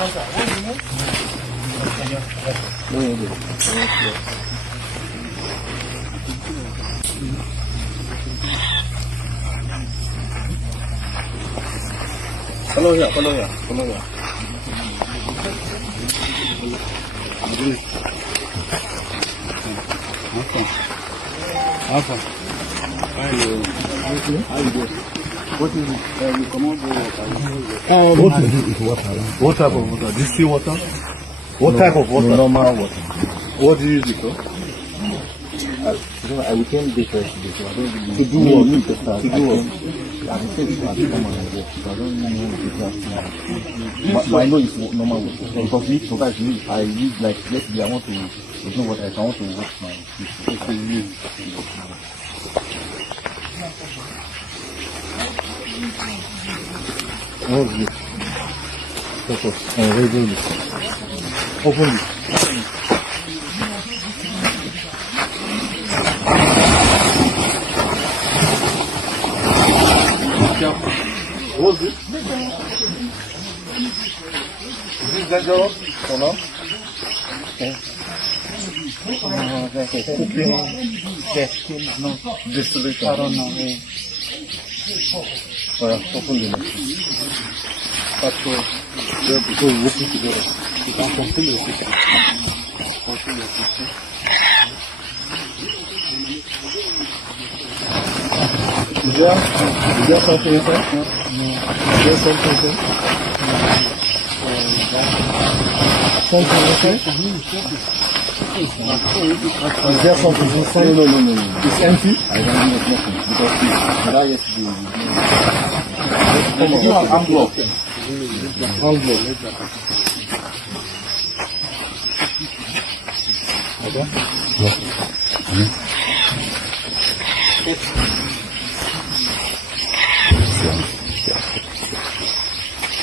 Follow here. Alpha. How you doing? What is it? You come on board. What is it? Water. What type of water? Distilled water? What type of water? Normal water. What do you use it for? I became different today, so I don't really to do what? To do what? I think I become an idea, so I don't really know the but I know it's normal water. Because me, sometimes I use like yesterday I want to there's no water, I want to wash my fish. So you use what is this? Focus. Raise this. Open this. What's this? Is this dangerous or not? Okay. Cooking, no. Distillation. I don't know. Well, open the machine. That's all. They're working together. You can control your system. Control your system. Is there something inside? No. Is there something inside? Something inside? Is there something inside? No. It's empty? I don't know nothing because that yesterday you have envelope. Okay? Yeah.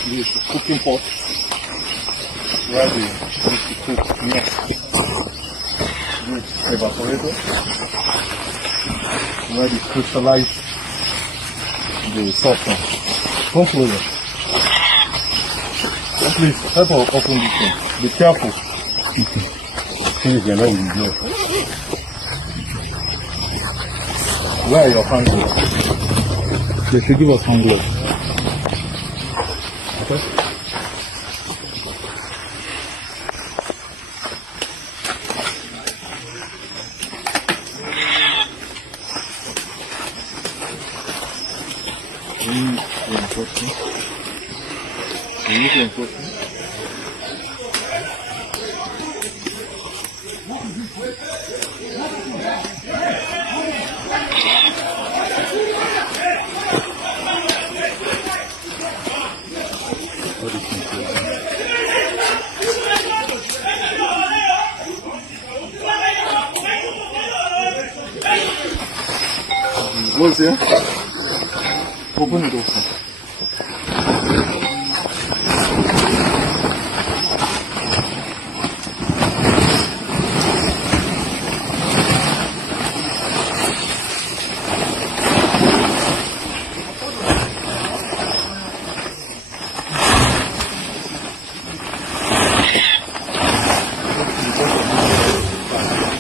Use the cooking pot. Ready to cook mess. Use evaporator. Ready to crystallize the substance. Don't close it. Please help us open this thing. Be careful. Finish your leg with blood. Where are your hand gloves? They should give us hand gloves. Okay? What's here? Open it open.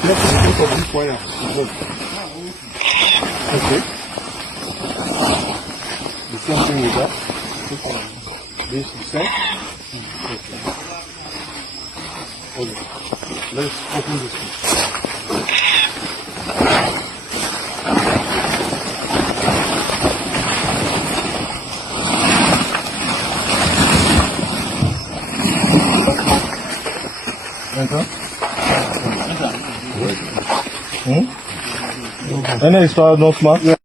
Let's look at this wire. Okay. The same thing with that. This the same. Okay. Let's open this one. Enter. Any extra no smart? Yeah.